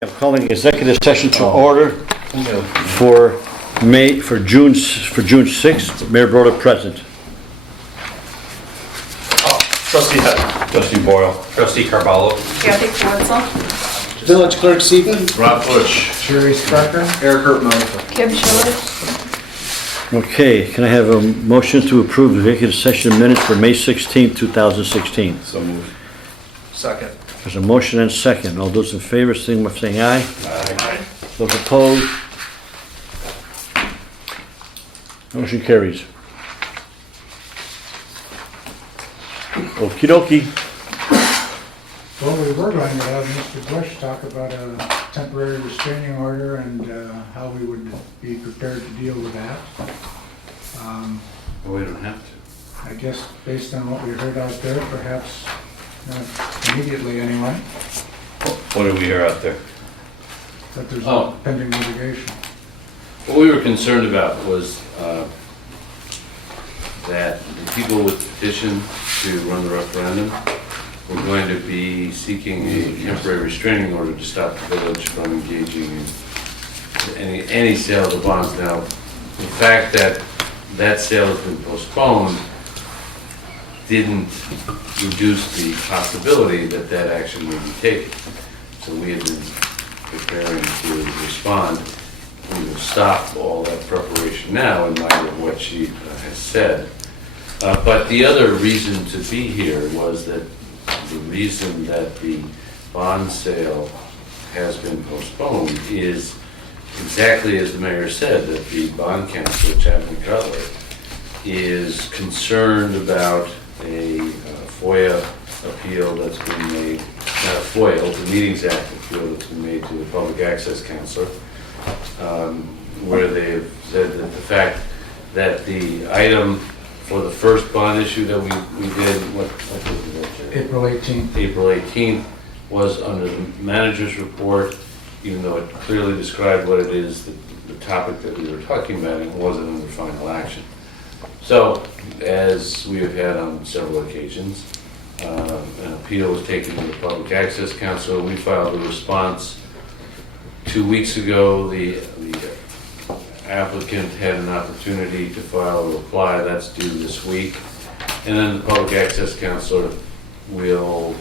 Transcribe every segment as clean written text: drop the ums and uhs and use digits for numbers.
I'm calling executive session to order for June 6th. Mayor Broda present. Trustee Head. Trustee Boyle. Trustee Carballo. Kathy Wetzel. Village Clerk Seaton. Rob Bush. Sherry Sprecher. Eric Hurtman. Kim Schiller. Okay, can I have a motion to approve the executive session minutes for May 16th, 2016? So moved. Second. There's a motion and second. All those in favor, signify by saying aye. Aye. Those opposed? Motion carries. Okey dokey. Well, we were going to have Mr. Bush talk about a temporary restraining order and how we would be prepared to deal with that. We don't have to. I guess based on what we heard out there, perhaps not immediately anyway, What did we hear out there? that there's Oh. pending litigation. What we were concerned about was that the people with the petition to run the referendum were going to be seeking a temporary restraining order to stop the village from engaging in any sale of the bonds. Now, the fact that that sale has been postponed didn't reduce the possibility that that action would be taken. So we had been preparing to respond. We will stop all that preparation now in light of what she has said. But the other reason to be here was that the reason that the bond sale has been postponed is exactly as the mayor said, that the bond counsel, Chapman Cutler, is concerned about a FOIA appeal that's been made, not a FOIA, Open Meetings Act appeal that's been made to the Public Access Counselor, where they've said that the fact that the item for the first bond issue that we did, what was that? April 18th. April 18th was under the manager's report, even though it clearly described what it is, the topic that we were talking about, it wasn't under final action. So, as we have had on several occasions, an appeal was taken to the Public Access Council. We filed a response 2 weeks ago. The applicant had an opportunity to file a reply. That's due this week. And then the Public Access Council will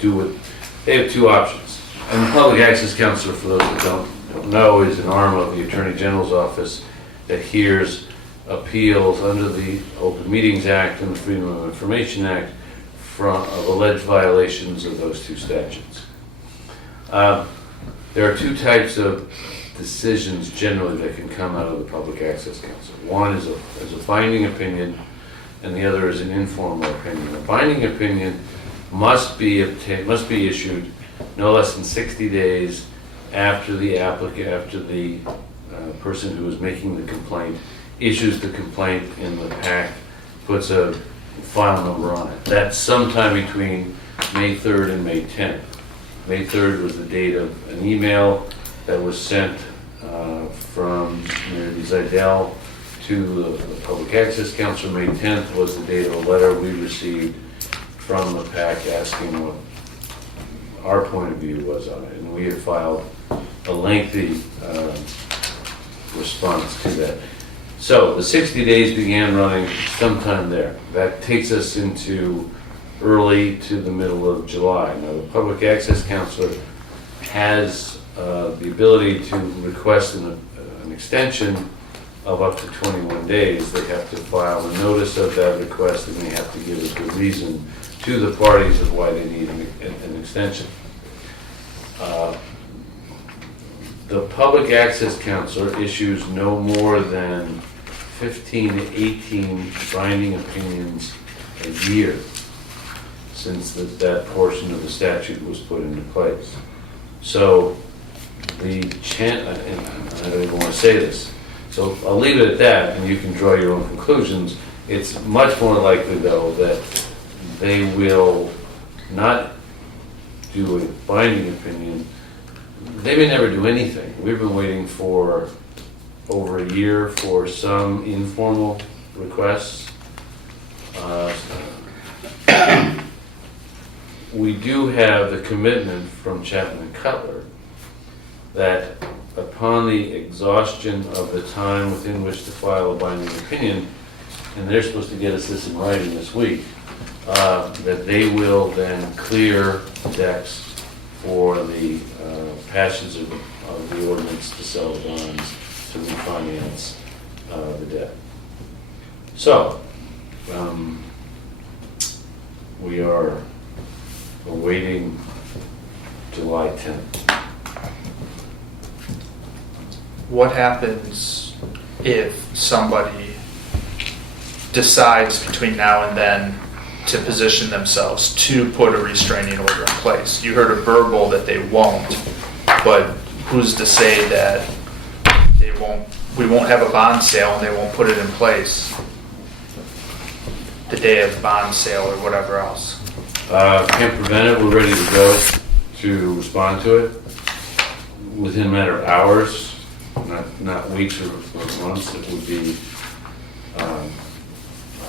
do it. They have two options. And the Public Access Council, for those that don't know, is an arm of the Attorney General's office that hears appeals under the Open Meetings Act and the Freedom of Information Act of alleged violations of those two statutes. There are two types of decisions generally that can come out of the Public Access Council. One is a binding opinion, and the other is an informal opinion. A binding opinion must be issued no less than 60 days after the person who is making the complaint issues the complaint in the pack, puts a file number on it. That's sometime between May 3rd and May 10th. May 3rd was the date of an email that was sent from Mary Zeidel to the Public Access Council. May 10th was the date of a letter we received from the PAC asking what our point of view was on it. And we have filed a lengthy response to that. So the 60 days began running sometime there. That takes us into early to the middle of July. Now the Public Access Counselor has the ability to request an extension of up to 21 days. They have to file a notice of that request, and they have to give a good reason to the parties of why they need an extension. The Public Access Counselor issues no more than 15 to 18 binding opinions a year since that portion of the statute was put into place. So I don't even want to say this, so I'll leave it at that and you can draw your own conclusions. It's much more likely though that they will not do a binding opinion. They may never do anything. We've been waiting for over a year for some informal requests. we do have the commitment from Chapman and Cutler that upon the exhaustion of the time within which to file a binding opinion, and they're supposed to get us this in writing this week, that they will then clear decks for the passage of the ordinance to sell the bonds to refinance the debt. So, we are awaiting July 10th. What happens if somebody decides between now and then to position themselves to put a restraining order in place? You heard a verbal that they won't, but who's to say that they won't? We won't have a bond sale and they won't put it in place the day of the bond sale or whatever else. Can't prevent it. We're ready to go to respond to it within a matter of hours, not weeks or months. It would be,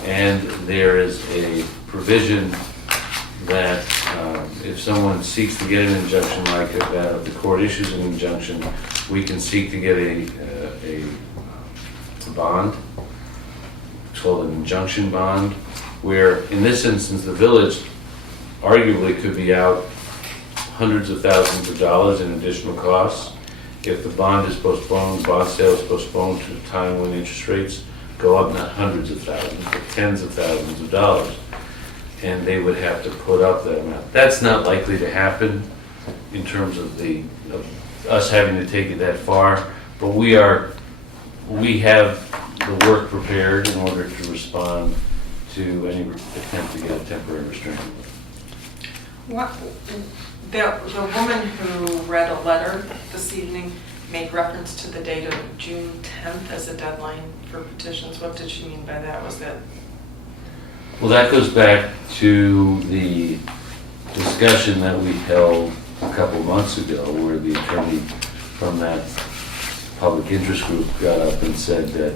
and there is a provision that if someone seeks to get an injunction like that, if the court issues an injunction, we can seek to get a bond. It's called an injunction bond, where in this instance the village arguably could be out hundreds of thousands of dollars in additional costs if the bond is postponed, bond sale is postponed to a time when interest rates go up, not hundreds of thousands, but tens of thousands of dollars. And they would have to put up that amount. That's not likely to happen in terms of us having to take it that far, but we have the work prepared in order to respond to any attempt to get a temporary restraining order. What, the woman who read a letter this evening made reference to the date of June 10th as a deadline for petitions. What did she mean by that? Was that? Well, that goes back to the discussion that we held a couple months ago where the attorney from that public interest group got up and said that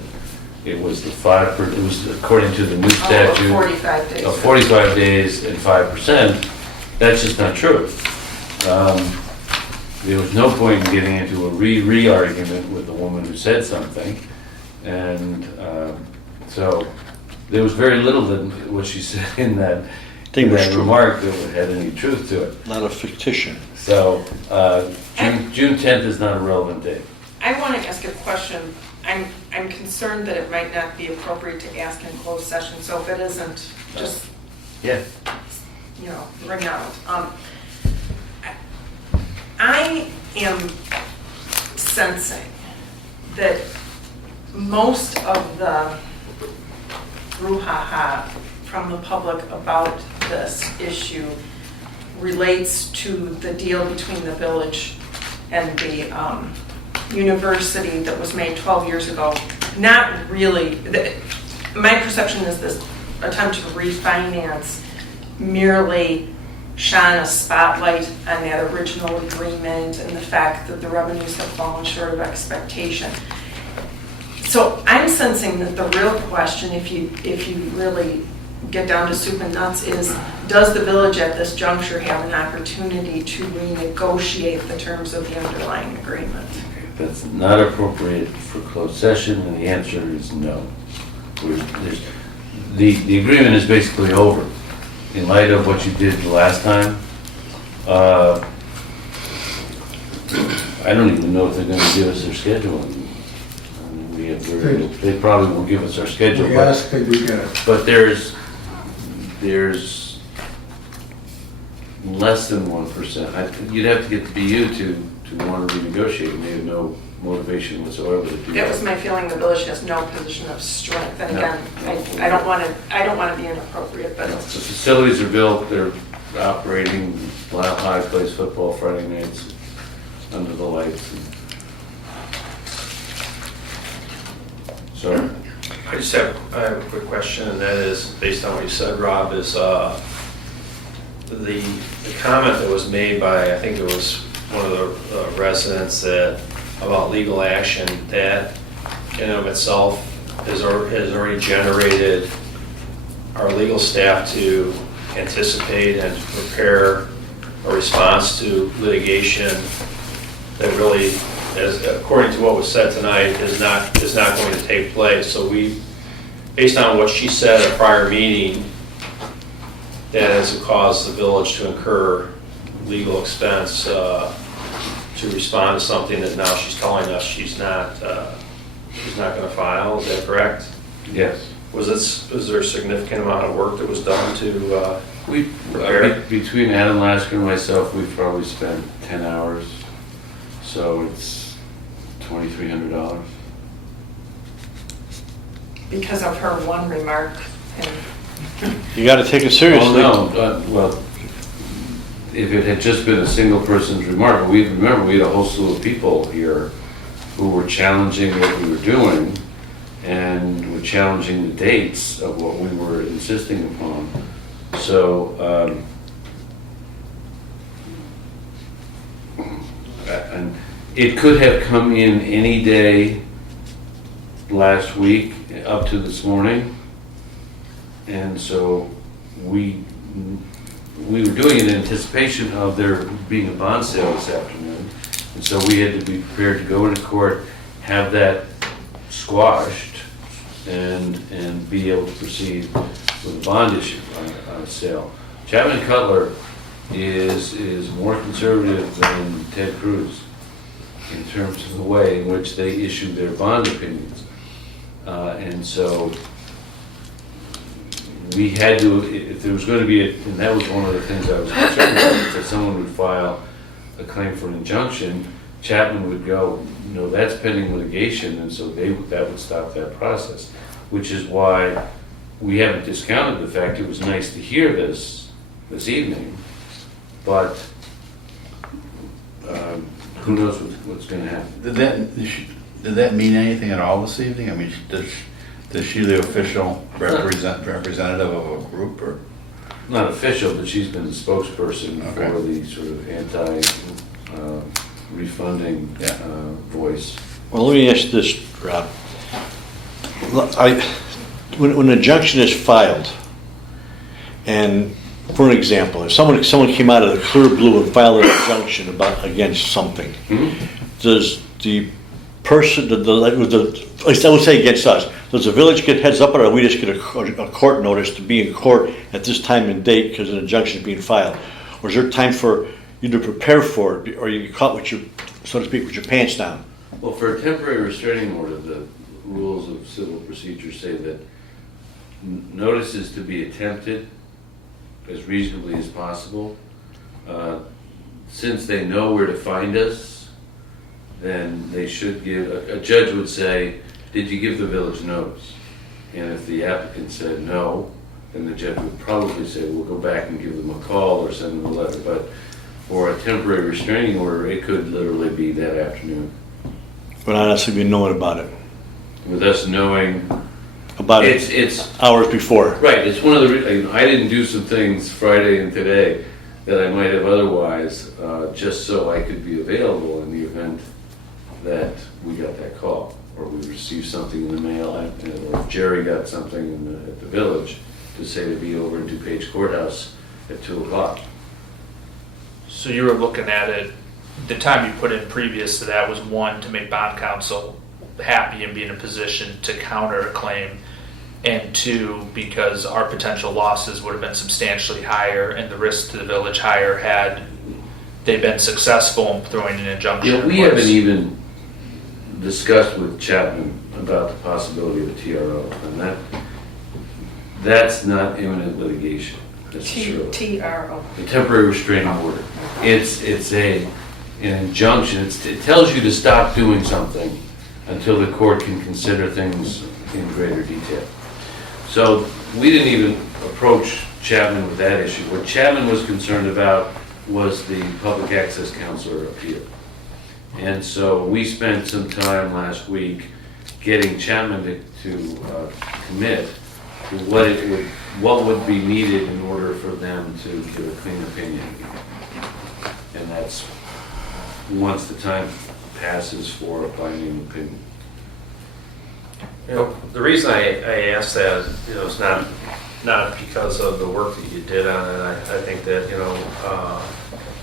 it was it was according to the new statute 45 days. Of 45 days and 5%. That's just not true. There was no point in getting into a re-argument with the woman who said something. And so there was very little than what she said in that, remark that had any truth to it. Not a fictitious. So June 10th is not a relevant date. I want to ask a question. I'm concerned that it might not be appropriate to ask in closed session, so if it isn't, just, Yeah. ring out. I am sensing that most of the brouhaha from the public about this issue relates to the deal between the village and the university that was made 12 years ago. Not really. My perception is this attempt to refinance merely shine a spotlight on that original agreement and the fact that the revenues have fallen short of expectation. So I'm sensing that the real question, if you really get down to soup and nuts, is does the village at this juncture have an opportunity to renegotiate the terms of the underlying agreement? That's not appropriate for closed session, and the answer is no. The agreement is basically over. In light of what you did the last time, I don't even know if they're going to give us their schedule. I mean, we have they probably will give us our schedule. We asked, they do get it. But there's less than 1%. You'd have to get the BU to want to renegotiate, and they have no motivation whatsoever to do that. That was my feeling. The village has no position of strength. And again, I don't want to be inappropriate, but The facilities are built, they're operating, Mile High plays football Friday nights under the lights. Sorry. I just have a quick question, and that is, based on what you said, Rob, is the comment that was made by, I think it was one of the residents that about legal action, that in and of itself has already generated our legal staff to anticipate and prepare a response to litigation that really, as according to what was said tonight, is not going to take place. So we, based on what she said at a prior meeting, that has caused the village to incur legal expense to respond to something that now she's telling us she's not going to file. Is that correct? Yes. Was there a significant amount of work that was done to prepare? Between Adam Lasker and myself, we've probably spent 10 hours, so it's $2,300. Because of her one remark and You gotta take it seriously. Oh, no, well, if it had just been a single person's remark, but remember, we had a whole slew of people here who were challenging what we were doing and were challenging the dates of what we were insisting upon. So, and it could have come in any day last week up to this morning. And so we were doing it in anticipation of there being a bond sale this afternoon. And so we had to be prepared to go into court, have that squashed, and be able to proceed with a bond issue on a sale. Chapman Cutler is more conservative than Ted Cruz in terms of the way in which they issue their bond opinions. And so we had to, if there was going to be and that was one of the things I was concerned about, that someone would file a claim for an injunction, Chapman would go, no, that's pending litigation, and so that would stop that process, which is why we haven't discounted the fact it was nice to hear this evening, but who knows what's going to happen. Did that mean anything at all this evening? I mean, is she the official representative of a group, or? Not official, but she's been the spokesperson Okay. for the sort of refunding voice. Well, let me ask this, Rob. When an injunction is filed, and for an example, if someone came out of the clear blue and filed an injunction against something, does the person, at least I would say against us, does the village get heads up, or do we just get a court notice to be in court at this time and date because an injunction is being filed? Or is there time for you to prepare for it, or you get caught with your, so to speak, with your pants down? Well, for a temporary restraining order, the rules of civil procedure say that notice is to be attempted as reasonably as possible. Since they know where to find us, then they should give, a judge would say, did you give the village notice? And if the applicant said no, then the judge would probably say, we'll go back and give them a call or send them a letter. But for a temporary restraining order, it could literally be that afternoon. But not necessarily knowing about it. With us knowing About it it's hours before. right. It's one of the I didn't do some things Friday and today that I might have otherwise, just so I could be available in the event that we got that call, or we received something in the mail, or if Jerry got something at the village to say to be over in DuPage Courthouse at 2 o'clock. So you were looking at it, the time you put in previous to that was one, to make bond counsel happy and be in a position to counter a claim, and two, because our potential losses would have been substantially higher and the risk to the village higher had they been successful in throwing an injunction. Yeah, we in place. haven't even discussed with Chapman about the possibility of a TRO, and that's not imminent litigation. necessarily. TRO. A temporary restraining order. It's an injunction. It tells you to stop doing something until the court can consider things in greater detail. So we didn't even approach Chapman with that issue. What Chapman was concerned about was the public access counselor appeal. And so we spent some time last week getting Chapman to commit to what would be needed in order for them to give a clean opinion. And that's once the time passes for a binding opinion. You know, the reason I asked that, is not not because of the work that you did on it. I think that,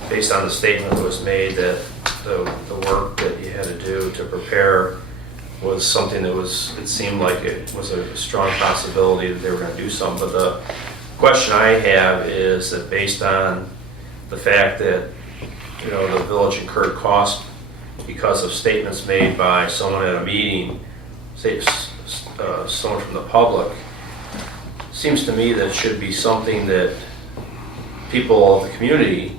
based on the statement that was made, that the work that you had to do to prepare was something that it seemed like it was a strong possibility that they were going to do something. But the question I have is that based on the fact that, the village incurred costs because of statements made by someone at a meeting, say, someone from the public, seems to me that it should be something that people of the community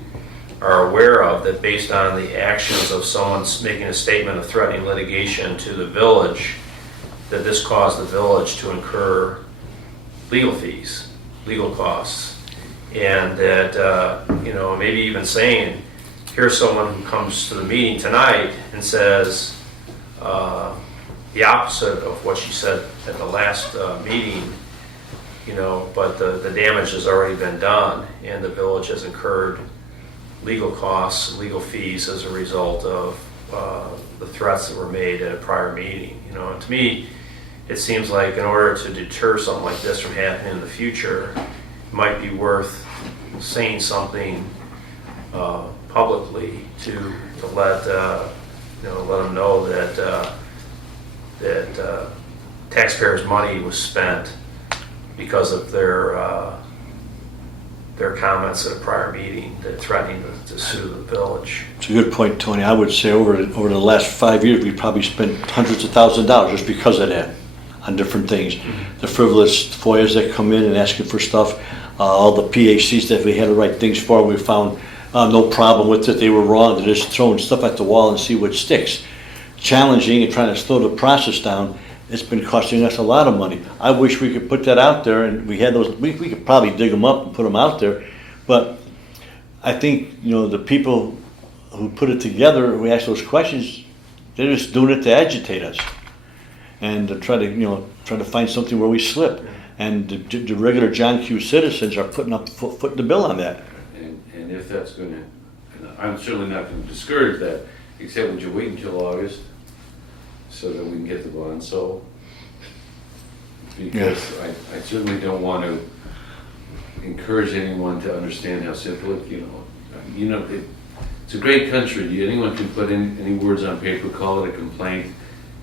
are aware of, that based on the actions of someone making a statement of threatening litigation to the village, that this caused the village to incur legal fees, legal costs. And that, maybe even saying, here's someone who comes to the meeting tonight and says the opposite of what she said at the last meeting, but the damage has already been done and the village has incurred legal costs, legal fees as a result of the threats that were made at a prior meeting. And to me, it seems like in order to deter something like this from happening in the future, it might be worth saying something publicly to let them know that taxpayers' money was spent because of their comments at a prior meeting that threatening to sue the village. It's a good point, Tony. I would say over the last 5 years, we probably spent hundreds of thousands of dollars just because of that on different things. The frivolous FOIAs that come in and asking for stuff, all the PACs that we had to write things for, we found no problem with it. They were wrong. They're just throwing stuff at the wall and see what sticks. Challenging and trying to slow the process down. It's been costing us a lot of money. I wish we could put that out there, and we had those. We could probably dig them up and put them out there. But I think the people who put it together, who ask those questions, they're just doing it to agitate us and to try to find something where we slip. And the regular John Q. citizens are putting up footing the bill on that. And if that's going to, I'm certainly not going to discourage that, except would you wait until August so that we can get the bond sold? Because I certainly don't want to encourage anyone to understand how simple it's a great country. Anyone can put in any words on paper, call it a complaint,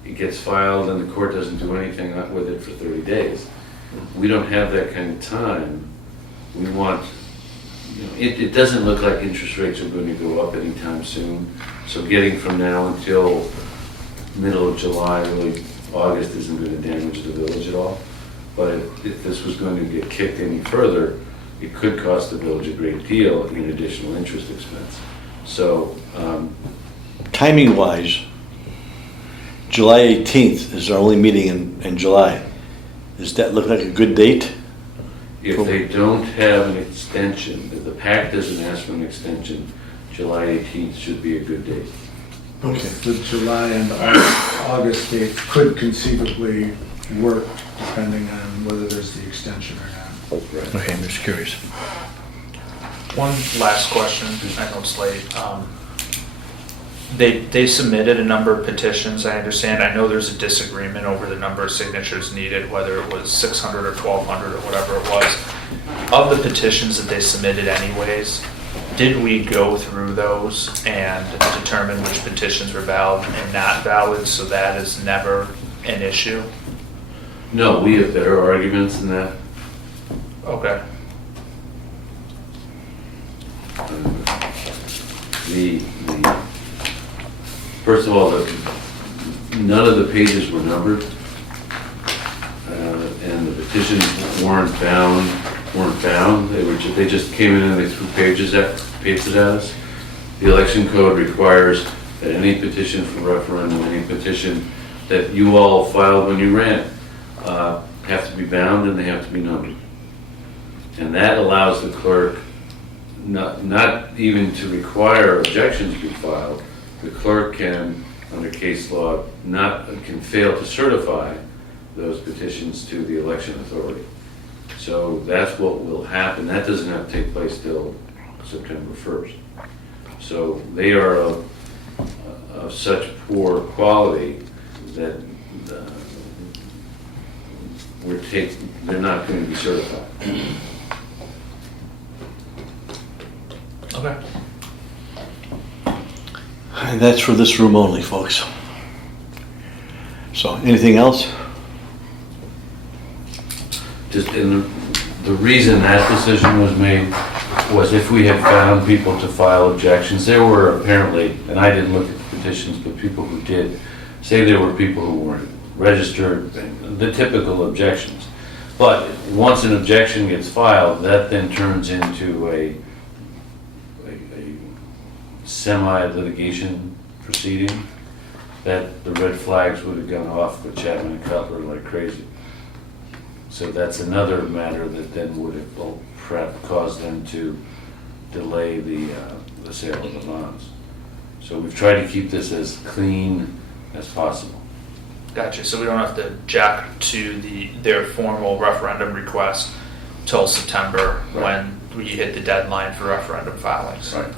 it gets filed, and the court doesn't do anything with it for 30 days. We don't have that kind of time. We want, it doesn't look like interest rates are going to go up anytime soon. So getting from now until middle of July, really August, isn't going to damage the village at all. But if this was going to get kicked any further, it could cost the village a great deal in additional interest expense. So, Timing-wise, July 18th is our only meeting in July. Does that look like a good date? if they don't have an extension, if the PAC doesn't ask for an extension, July 18th should be a good date. Okay, the July and August date could conceivably work depending on whether there's the extension or not. Right. Okay, I'm just curious. One last question, I know it's late. They submitted a number of petitions, I understand. I know there's a disagreement over the number of signatures needed, whether it was 600 or 1,200 or whatever it was. Of the petitions that they submitted anyways, did we go through those and determine which petitions were valid and not valid, so that is never an issue? No, we have better arguments than that. Okay. First of all, none of the pages were numbered, and the petitions weren't bound. They just came in and they threw pages at us. The election code requires that any petition for referendum, any petition that you all filed when you ran, have to be bound and they have to be numbered. And that allows the clerk not even to require objections be filed. The clerk can, under case law, can fail to certify those petitions to the election authority. So that's what will happen. That doesn't have to take place till September 1st. So they are of such poor quality that they're not going to be certified. Okay. And that's for this room only, folks. So, anything else? Just in the reason that decision was made was if we had found people to file objections, there were apparently, and I didn't look at the petitions, but people who did, say there were people who weren't registered, the typical objections. But once an objection gets filed, that then turns into a semi-litigation proceeding, that the red flags would have gone off with Chapman and Cutler like crazy. So that's another matter that then would have perhaps caused them to delay the sale of the bonds. So we've tried to keep this as clean as possible. Gotcha, so we don't have to jack to their formal referendum request till September when we hit the deadline for referendum filings. Right.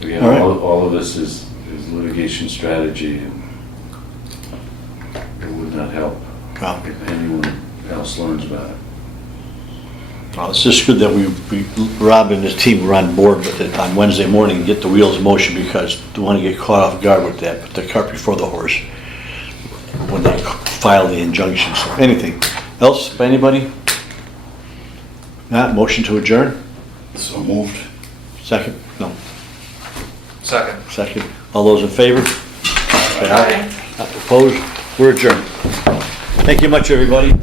Again, All right. all of this is litigation strategy, and it would not help if anyone else learns about it. Well, it's just good that Rob and his team were on board with it on Wednesday morning and get the wheels in motion, because don't want to get caught off guard with that, put the cart before the horse when they file the injunction. So anything else by anybody? Not, motion to adjourn? So moved. Second? No. Second. All those in favor? Say aye. Opposed? We're adjourned. Thank you much, everybody.